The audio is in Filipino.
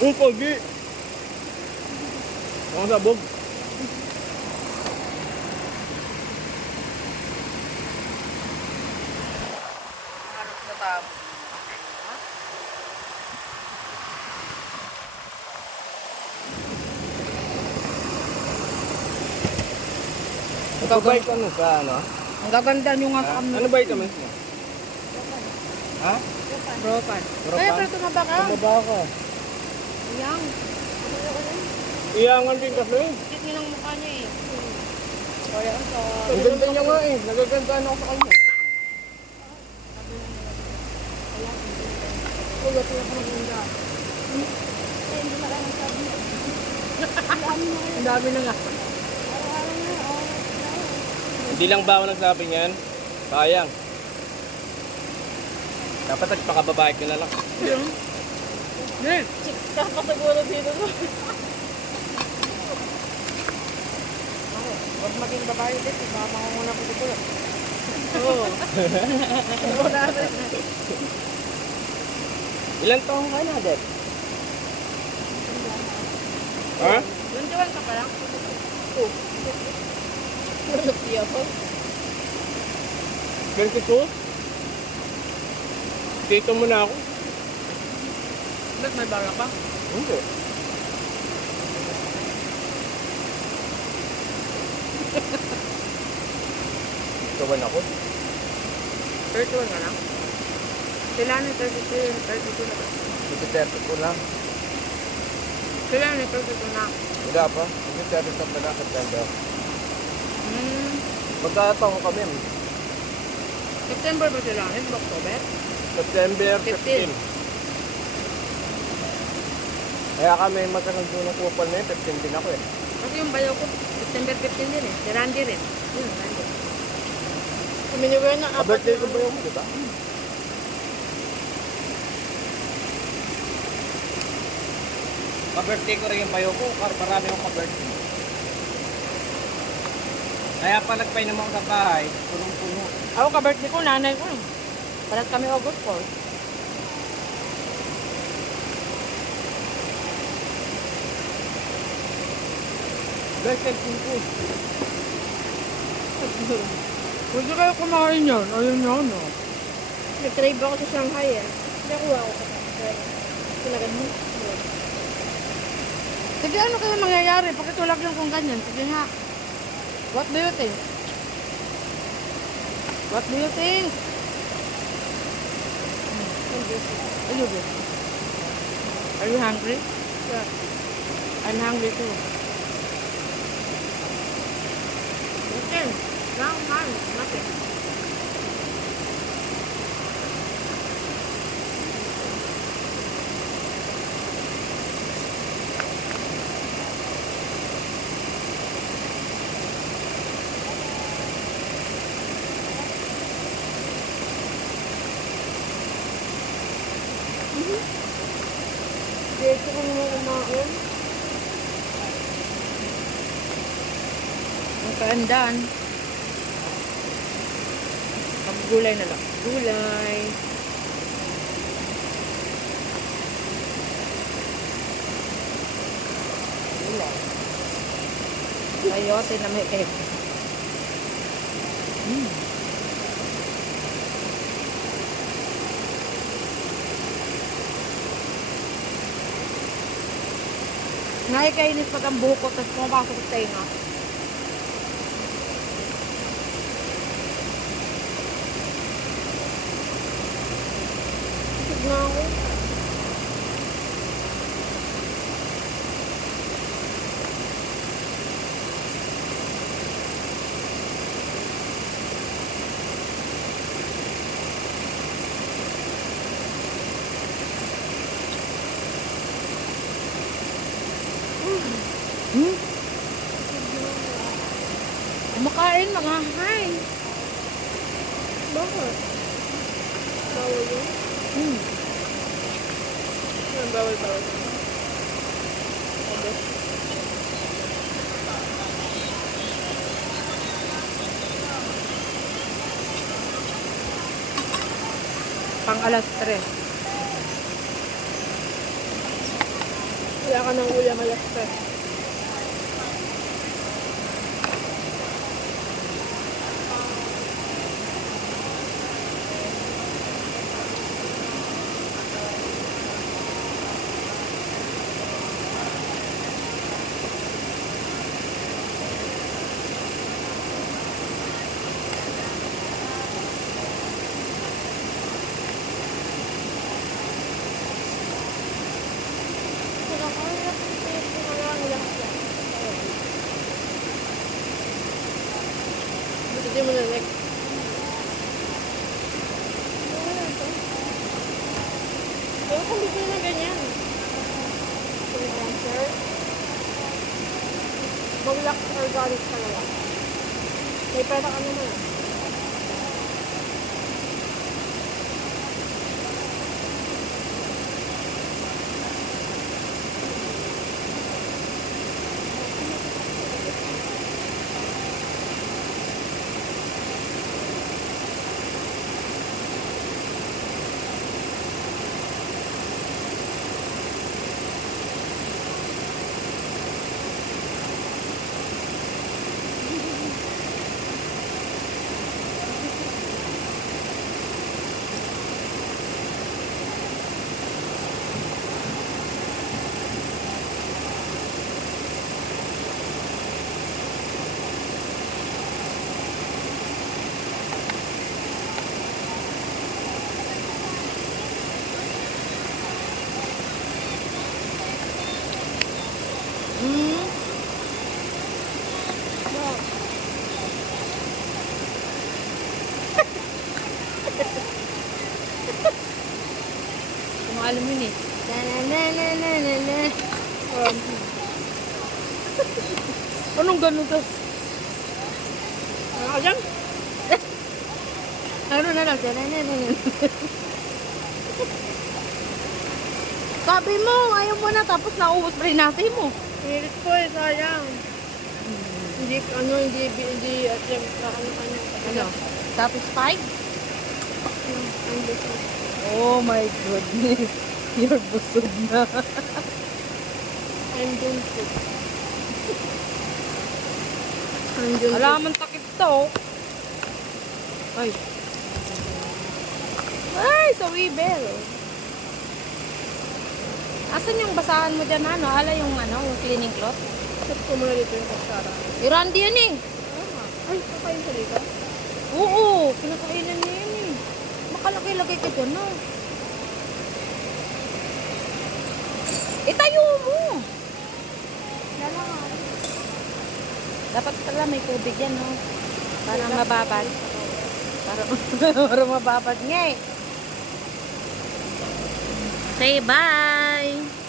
Uy, pogi! Ang sabog. Harap na tamo. Ito ano ka, ano? Ang gaganda nyo nga sa kami. Ano ba ito mo? Ha? Bropan. Bropan? Kaya pala tumaba ka. Tumaba ka. Yang. Iyangan din kasi. Cute nyo ng mukha niya eh. Kaya ang sa... Ang ganda niya nga eh. Nagagandaan ako sa kanya. Ulo ko yung maganda. Hindi na kaya nagsabi. Ang dami na nga. Hindi lang ba ako nagsabi niyan? Sayang. Dapat nagpakababae ka na lang. Nen! Chika pa siguro dito no? Huwag maging babae ulit. Baka mangunguna ko dito. Oo. Wala na. Ilan taong ka na, Dad? Ha? 21 ka pa lang? Oo. Malaki ako. 22? Dito muna ako. Ba't may bara ka? Hindi. Tawan ako. 31 ka lang? Sila ni 32 na ba? Ipiterto ko lang. Sila ni 32 na. Wala pa. Ipiterto sa pala September. Magkataon kami. September ba sila? Hindi ba October? September 15. 15. Kaya kami magkaroon ng kupal na yun. 15 din ako eh. Kasi yung bayaw ko, September 15 din eh. Si Randy rin. Yun, Randy. Kami ni Werna, Birthday ko ba yung mo, di ba? Ka-birthday ko rin yung bayo ko. Marami akong ka-birthday. Kaya pa nagpainom ako sa bahay, punong-puno. Ako ka-birthday ko, nanay ko. Palat kami August 4. Birthday ko. Pwede kayo kumain yun. Ayun yun, no? Nag-crave ako sa Shanghai eh. Nakuha ako sa Shanghai. Tinagad mo? Sige, ano kaya mangyayari? Pakitulak lang kung ganyan. Sige nga. What do you think? What do you think? Are you good? Are you hungry? Yeah. I'm hungry too. Okay. Now, man, nothing. Dito ko naman kumain. Ang kaandaan. Gulay na lang. Gulay. Gulay. Sayote na may egg. Nakikainis pag ang buhok ko tapos pumapasok sa tenga. Isip na ako. Kumakain, mga hi. Bakit? Bawal yun? Bawal. Pang alas 3. Kaya ka ng ulam alas pa. Hindi mo na pero kung bigyan na ganyan. Kung cancer, baglak organic ka na lang. May pera ka naman. Kung alam yun eh. Anong ganun to? Ano ka dyan? Ano na lang. Sabi mo, ayaw mo na tapos naubos pa rin natin mo. Pilit ko eh, sayang. Hindi, at yung Ano? Satisfied? ang gusto. Oh my goodness. You're busog na. I'm done sick. I'm done sick. Alaman takip to. Ay. Ay, so Wibel. Asan yung basahan mo dyan, ano? Ala yung cleaning cloth? Set ko muna dito yung kutsara. Randy yan eh. Ay, kakain sa dito? Oo, kinakainan niya yan eh. Makalaki-laki ka dyan, no? Itayo mo! Lalangan. Dapat pala may tubig yan, no? Para mababad. Para mababad nga eh. Say bye!